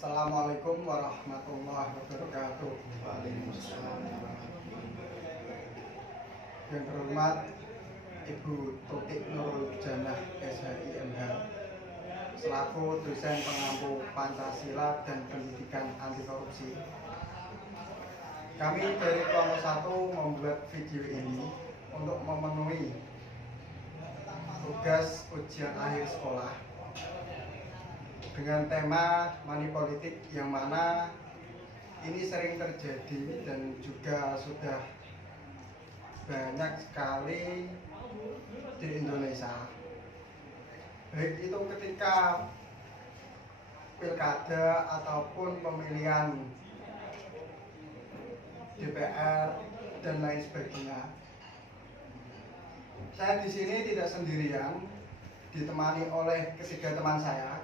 Assalamualaikum warahmatullahi wabarakatuh. Waalaikumsalam. Yang terhormat Ibu Tutik Nurul Janah SHIMH selaku dosen pengampu Pancasila dan Pendidikan Anti Korupsi. Kami dari kelompok 1 membuat video ini untuk memenuhi tugas ujian akhir sekolah dengan tema money politik, yang mana ini sering terjadi dan juga sudah banyak sekali di Indonesia, baik itu ketika pilkada ataupun pemilihan DPR dan lain sebagainya. Saya di sini tidak sendirian, ditemani oleh ketiga teman saya.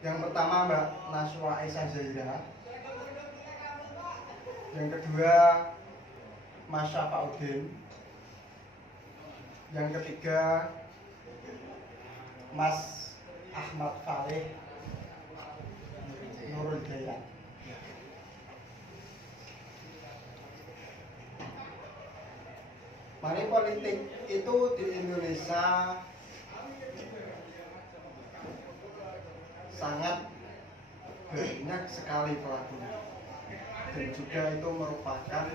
Yang pertama Mbak Naswa Aisyah Zaira, yang kedua Mas Syafauddin, yang ketiga Mas Ahmad Faleh Nurul Hidayat. Money politik itu di Indonesia sangat banyak sekali pelakunya, dan juga itu merupakan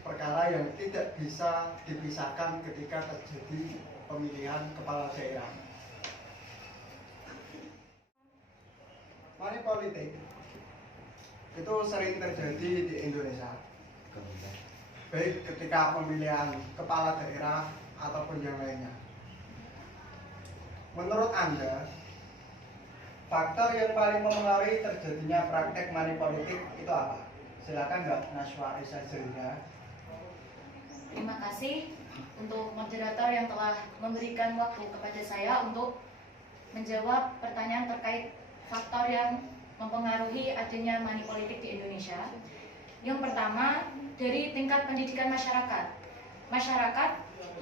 perkara yang tidak bisa dipisahkan ketika terjadi pemilihan kepala daerah. Money politik itu sering terjadi di Indonesia, baik ketika pemilihan kepala daerah ataupun yang lainnya. Menurut Anda, faktor yang paling mempengaruhi terjadinya praktek money politik itu apa? Silakan Mbak Naswa Aisyah Zaira. Terima kasih untuk moderator yang telah memberikan waktu kepada saya untuk menjawab pertanyaan terkait faktor yang mempengaruhi adanya money politik di Indonesia. Yang pertama, dari tingkat pendidikan masyarakat. Masyarakat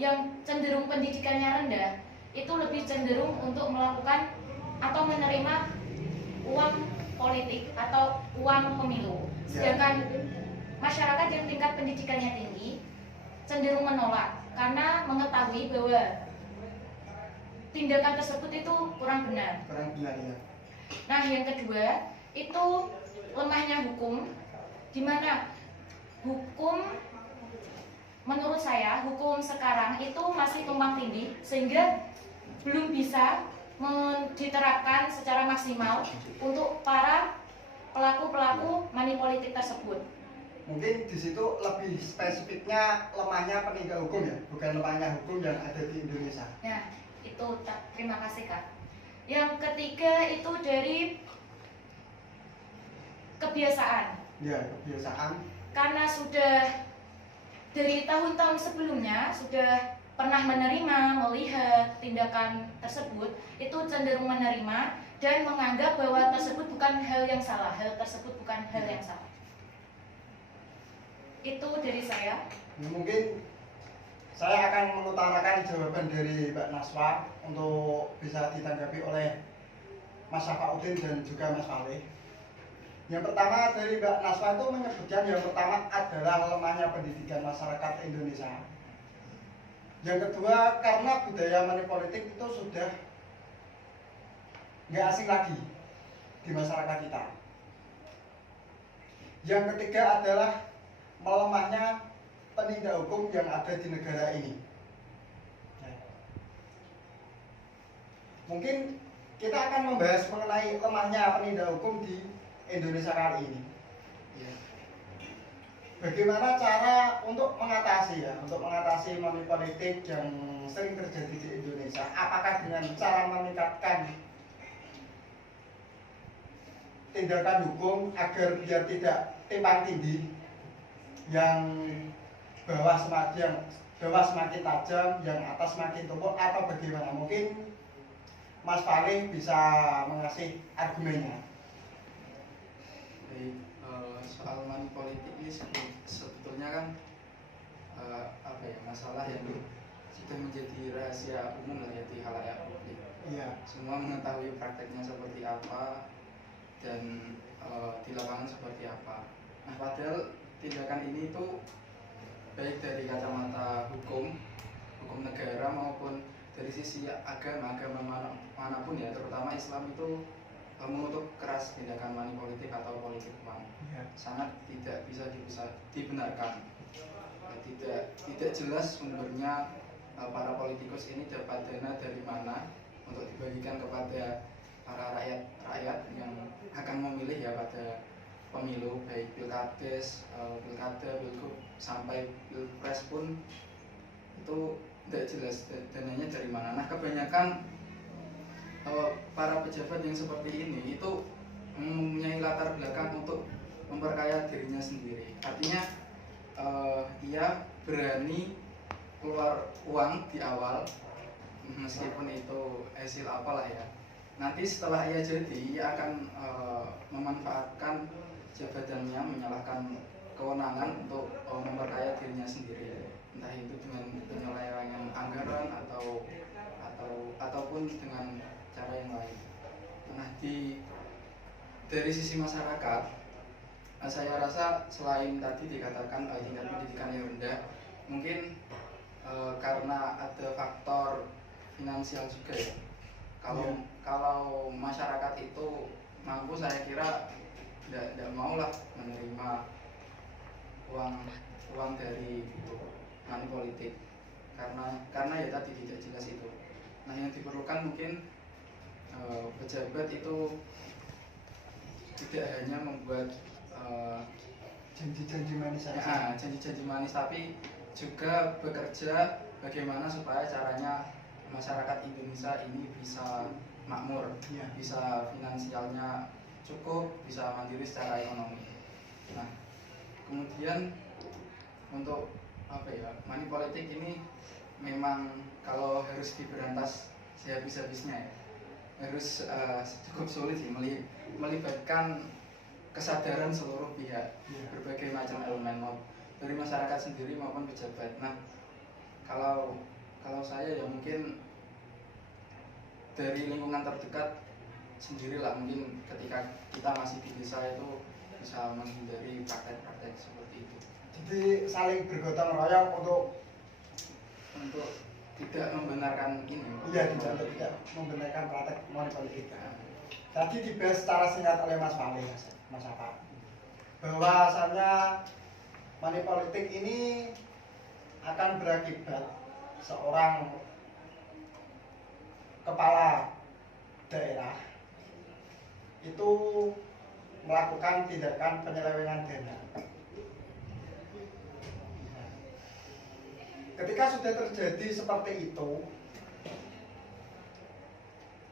yang cenderung pendidikannya rendah itu lebih cenderung untuk melakukan atau menerima uang politik atau uang pemilu. Sedangkan masyarakat yang tingkat pendidikannya tinggi cenderung menolak karena mengetahui bahwa tindakan tersebut itu kurang benar. Kurang benar ya. Nah, yang kedua itu lemahnya hukum, di mana hukum, menurut saya hukum sekarang itu masih tumpang tindih sehingga belum bisa diterapkan secara maksimal untuk para pelaku-pelaku money politik tersebut. Mungkin di situ lebih spesifiknya lemahnya penegak hukum ya, bukan lemahnya hukum yang ada di Indonesia. Nah, itu terima kasih Kak. Yang ketiga itu dari kebiasaan. Ya, kebiasaan. Karena sudah dari tahun-tahun sebelumnya sudah pernah menerima, melihat tindakan tersebut, itu cenderung menerima dan menganggap bahwa tersebut bukan hal yang salah, hal tersebut bukan hal yang salah. Itu dari saya. Ya, mungkin saya akan mengutarakan jawaban dari Mbak Naswa untuk bisa ditanggapi oleh Mas Syafauddin dan juga Mas Faleh. Yang pertama dari Mbak Naswa itu menyebutkan yang pertama adalah lemahnya pendidikan masyarakat Indonesia. Yang kedua, karena budaya money politik itu sudah nggak asing lagi di masyarakat kita. Yang ketiga adalah melemahnya penindak hukum yang ada di negara ini. Mungkin kita akan membahas mengenai lemahnya penindak hukum di Indonesia kali ini. Bagaimana cara untuk mengatasi money politik yang sering terjadi di Indonesia? Apakah dengan cara meningkatkan tindakan hukum agar biar tidak timpang tindih, yang bawah semakin tajam, yang atas semakin tumpul, atau bagaimana? Mungkin Mas Faleh bisa mengasih argumennya. Baik, soal money politik ini sebetulnya kan masalah yang sudah menjadi rahasia umum lah ya di khalayak publik. Iya. Semua mengetahui prakteknya seperti apa, dan di lapangan seperti apa. Nah, padahal tindakan ini itu baik dari kacamata hukum negara maupun dari sisi agama manapun ya, terutama Islam itu mengutuk keras tindakan money politik atau politik uang. Sangat tidak bisa dibenarkan. Tidak jelas sumbernya para politikus ini dapat dana dari mana untuk dibagikan kepada para rakyat yang akan memilih ya pada pemilu, baik pilkades, pilkada, pilgub sampai pilpres pun itu tidak jelas dananya dari mana. Nah, kebanyakan para pejabat yang seperti ini itu mempunyai latar belakang untuk memperkaya dirinya sendiri. Artinya ia berani keluar uang di awal, meskipun itu hasil apalah ya. Nanti setelah ia jadi, ia akan memanfaatkan jabatannya, menyalahkan kewenangan untuk memperkaya dirinya sendiri, entah itu dengan penyelewengan anggaran ataupun dengan cara yang lain. Nah, dari sisi masyarakat, saya rasa selain tadi dikatakan tingkat pendidikan yang rendah, mungkin karena ada faktor finansial juga ya. Kalau masyarakat itu mampu, saya kira tidak maulah menerima uang dari money politik, karena ya tadi tidak jelas itu. Nah, yang diperlukan mungkin pejabat itu tidak hanya membuat janji-janji manis saja. Janji-janji manis, tapi juga bekerja bagaimana supaya caranya masyarakat Indonesia ini bisa makmur, bisa finansialnya cukup, bisa mandiri secara ekonomi. Nah, kemudian untuk money politik ini memang kalau harus diberantas sehabis-habisnya ya, harus cukup sulit sih, melibatkan kesadaran seluruh pihak, berbagai macam elemen, dari masyarakat sendiri maupun pejabat. Nah, kalau saya ya mungkin dari lingkungan terdekat sendirilah, mungkin ketika kita masih di desa itu bisa menghindari praktek-praktek seperti itu. Jadi saling bergotong royong untuk tidak membenarkan ini. Iya, tidak membenarkan praktek money politik. Tadi dibahas secara singkat oleh Mas Fali, Mas Apa, bahwasannya money politik ini akan berakibat seorang kepala daerah itu melakukan tindakan penyelewengan dana. Ketika sudah terjadi seperti itu,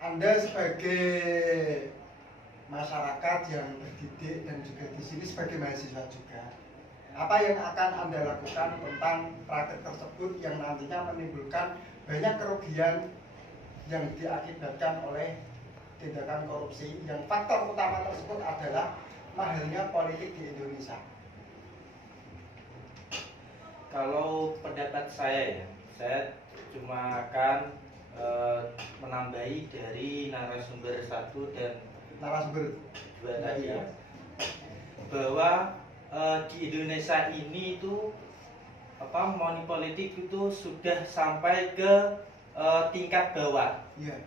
Anda sebagai masyarakat yang berdidik dan juga di sini sebagai mahasiswa juga, apa yang akan Anda lakukan tentang praktek tersebut yang nantinya menimbulkan banyak kerugian yang diakibatkan oleh tindakan korupsi, yang faktor utama tersebut adalah mahalnya politik di Indonesia? Kalau pendapat saya ya, saya cuma akan menambahi dari narasumber 1 dan Narasumber 2 tadi ya, bahwa di Indonesia ini itu money politik itu sudah sampai ke tingkat bawah,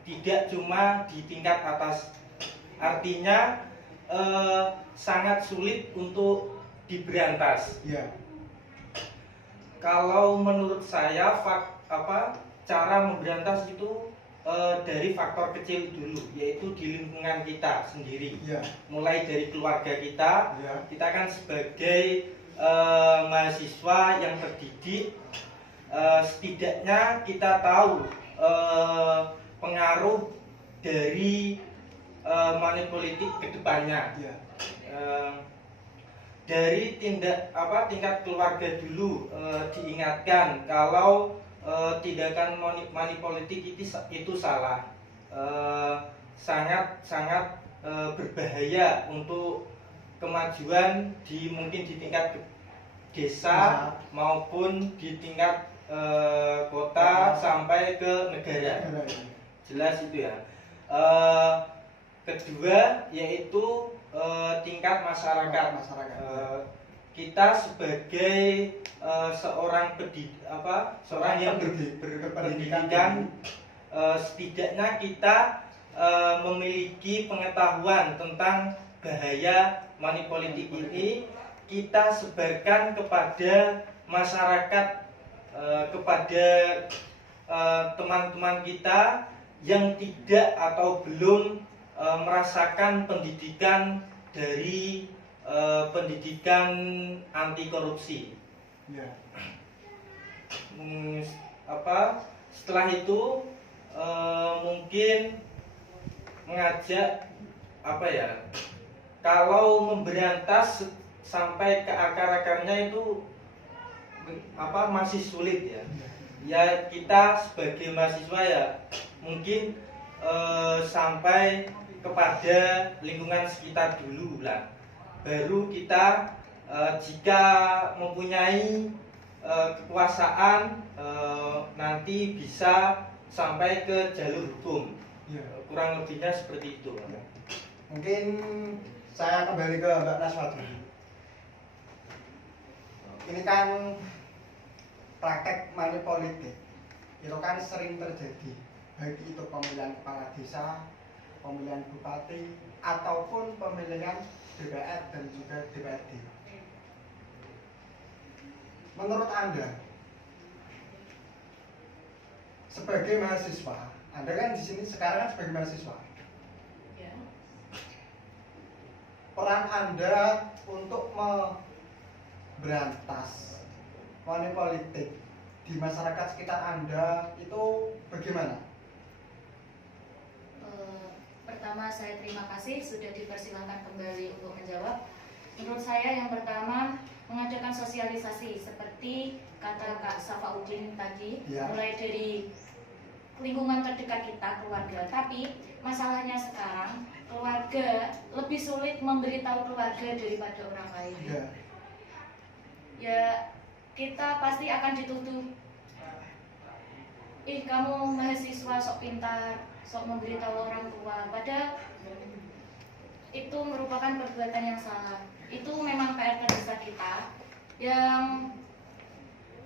tidak cuma di tingkat atas. Artinya sangat sulit untuk diberantas. Kalau menurut saya cara memberantas itu dari faktor kecil dulu, yaitu di lingkungan kita sendiri. Mulai dari keluarga kita, kita kan sebagai mahasiswa yang terdidik, setidaknya kita tahu pengaruh dari money politik ke depannya. Dari tingkat keluarga dulu diingatkan kalau tindakan money politik itu salah, sangat berbahaya untuk kemajuan mungkin di tingkat desa maupun di tingkat kota sampai ke negara. Jelas itu ya. kedua yaitu tingkat masyarakat. Kita sebagai seorang seorang yang berpendidikan, setidaknya kita memiliki pengetahuan tentang bahaya money politik ini, kita sebarkan kepada masyarakat, kepada teman-teman kita yang tidak atau belum merasakan pendidikan dari pendidikan anti korupsi. Ya. Setelah itu mungkin mengajak kalau memberantas sampai ke akar-akarnya itu masih sulit ya. Ya kita sebagai mahasiswa ya mungkin sampai kepada lingkungan sekitar dulu lah. Baru kita jika mempunyai kekuasaan nanti bisa sampai ke jalur hukum. Ya. Kurang lebihnya seperti itu. Ya. Mungkin saya kembali ke Mbak Naswa dulu. Ini kan praktek money politik itu kan sering terjadi, baik itu pemilihan kepala desa, pemilihan bupati, ataupun pemilihan DPR dan juga DPRD. Menurut Anda, sebagai mahasiswa, Anda kan di sini sekarang kan sebagai mahasiswa, Ya. peran Anda untuk memberantas money politik di masyarakat sekitar Anda itu bagaimana? Pertama saya terima kasih sudah dipersilakan kembali untuk menjawab. Menurut saya yang pertama mengadakan sosialisasi seperti kata Kak Safaudin tadi, Ya. mulai dari lingkungan terdekat kita, keluarga. Tapi masalahnya sekarang keluarga lebih sulit memberitahu keluarga daripada orang lain. Ya. Ya kita pasti akan dituduh, ih kamu mahasiswa sok pintar, sok memberitahu orang tua, padahal itu merupakan perbuatan yang salah. Itu memang PR terbesar kita yang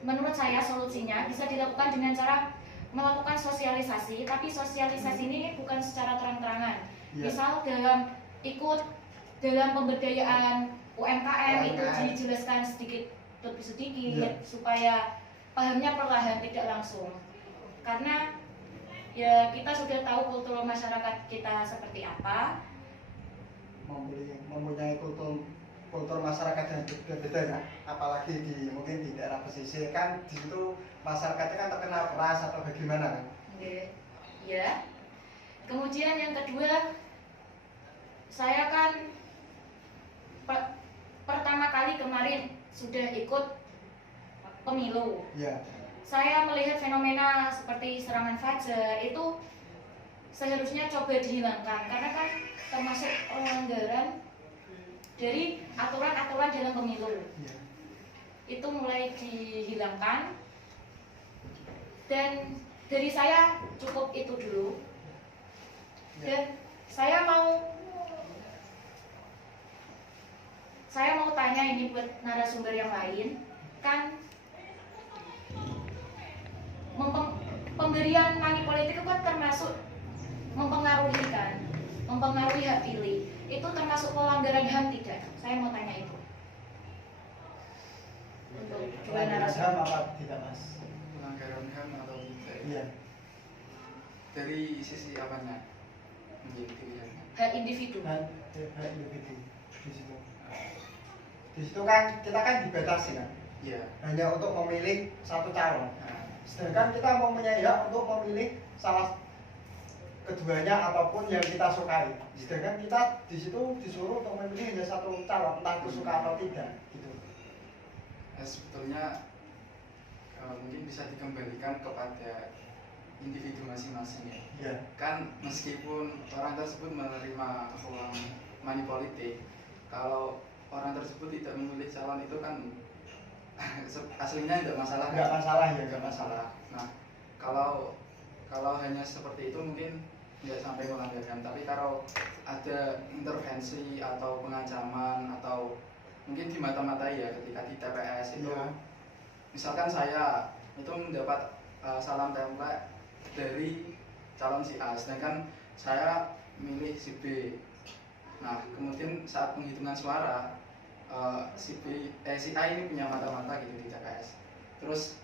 menurut saya solusinya bisa dilakukan dengan cara melakukan sosialisasi, tapi sosialisasi ini bukan secara terang-terangan. Ya. Misal ikut dalam pemberdayaan UMKM itu dijelaskan sedikit demi sedikit, Ya. supaya pahamnya perlahan tidak langsung. Karena ya kita sudah tahu kultur masyarakat kita seperti apa. Mempunyai kultur masyarakat yang berbeda ya, apalagi mungkin di daerah pesisir kan, di situ masyarakatnya kan terkenal keras atau bagaimana kan? Ya. Kemudian yang kedua, saya kan pertama kali kemarin sudah ikut pemilu. Ya. Saya melihat fenomena seperti serangan fajar itu seharusnya coba dihilangkan, karena kan termasuk pelanggaran dari aturan-aturan dalam pemilu. Ya. Itu mulai dihilangkan, dan dari saya cukup itu dulu. Ya. Dan saya mau tanya ini buat narasumber yang lain, kan pemberian money politik itu kan termasuk mempengaruhi hak pilih. Itu termasuk pelanggaran HAM tidak? Saya mau tanya itu. Untuk dua Pelanggaran narasumber. HAM apa tidak, Mas? Pelanggaran HAM atau tidak? Iya. Dari sisi apanya menjadi pilihannya? Hak individu. Hak individu di situ. Di situ kan kita kan dibatasi kan, Iya. hanya untuk memilih satu calon. Nah, Sedangkan kita mempunyai hak untuk memilih salah keduanya ataupun yang kita sukai. Sedangkan kita di situ disuruh untuk memilih hanya satu calon, entah itu suka atau tidak. Gitu. sebetulnya mungkin bisa dikembalikan kepada individu masing-masing ya. Ya. Kan meskipun orang tersebut menerima uang money politik, kalau orang tersebut tidak memilih calon itu kan aslinya tidak masalah. Nggak masalah ya, Nggak masalah. Nah, kalau hanya seperti itu mungkin nggak sampai melanggar HAM. Tapi kalau ada intervensi atau pengancaman atau mungkin di mata-mata ya ketika di TPS itu, misalkan saya itu mendapat salam template dari calon si A, sedangkan saya milih si B. Nah, kemudian saat penghitungan suara si A ini punya mata-mata gitu di TPS. Terus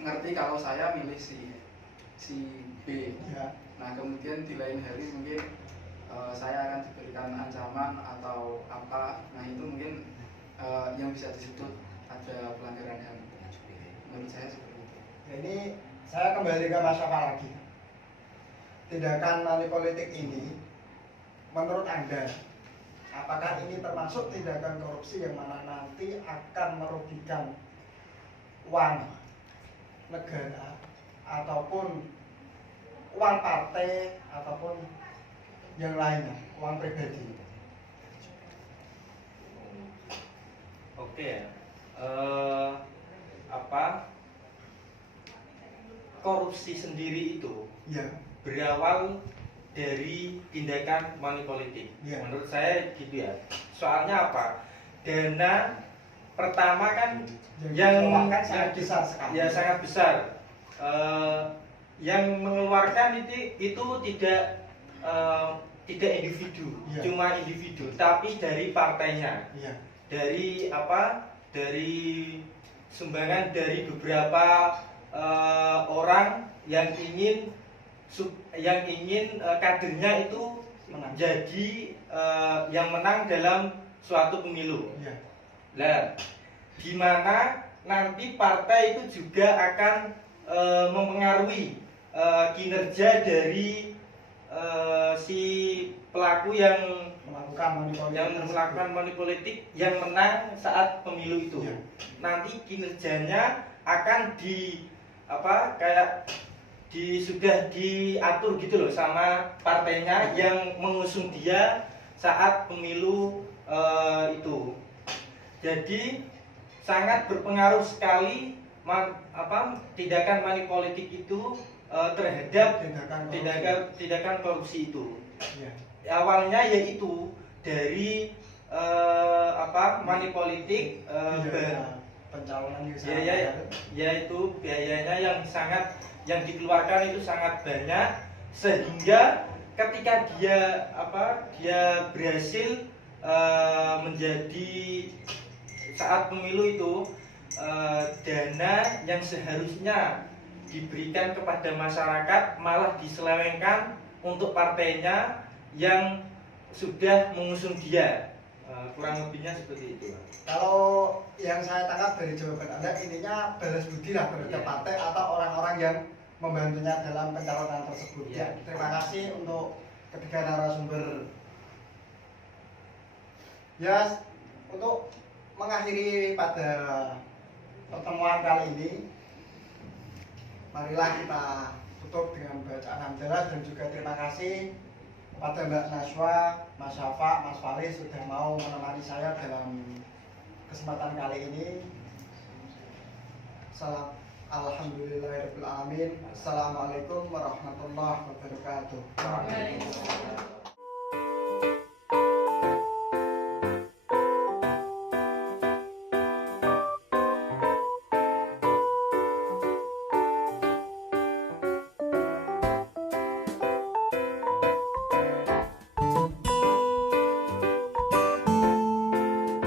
ngerti kalau saya milih si B. Ya. Nah, kemudian di lain hari mungkin saya akan diberikan ancaman atau apa. Nah, itu mungkin yang bisa disebut ada pelanggaran HAM. Menurut saya seperti itu. Ya, ini saya kembali ke Mas Syafa lagi. Tindakan money politik ini menurut Anda, apakah ini termasuk tindakan korupsi yang mana nanti akan merugikan uang negara ataupun uang partai ataupun yang lainnya, uang pribadi? Oke, korupsi sendiri itu berawal dari tindakan money politik. Menurut saya gitu ya. Soalnya apa? Dana pertama kan yang sangat besar sekali. Ya sangat besar. Yang mengeluarkan itu tidak individu, cuma individu, tapi dari partainya. Dari Dari sumbangan dari beberapa orang yang ingin kadernya itu menjadi yang menang dalam suatu pemilu. Nah, di mana nanti partai itu juga akan mempengaruhi kinerja dari si pelaku yang melakukan money politik yang menang saat pemilu itu. Nanti kinerjanya akan sudah diatur gitu loh sama partainya yang mengusung dia saat pemilu itu. Jadi sangat berpengaruh sekali tindakan money politik itu terhadap tindakan korupsi itu. Awalnya yaitu dari money politik, pencalonan yaitu biayanya yang dikeluarkan itu sangat banyak, sehingga ketika dia berhasil menjadi saat pemilu itu, dana yang seharusnya diberikan kepada masyarakat malah diselewengkan untuk partainya yang sudah mengusung dia. Kurang lebihnya seperti itu. Kalau yang saya tangkap dari jawaban Anda, intinya balas budi lah terhadap partai atau orang-orang yang membantunya dalam pencalonan tersebut. Terima kasih untuk ketiga narasumber. Untuk mengakhiri pada pertemuan kali ini, marilah kita tutup dengan bacaan hamdalah dan juga terima kasih kepada Mbak Naswa, Mas Syafa, Mas Faris sudah mau menemani saya dalam kesempatan kali ini. Alhamdulillahirabbil alamin. Assalamualaikum warahmatullahi wabarakatuh.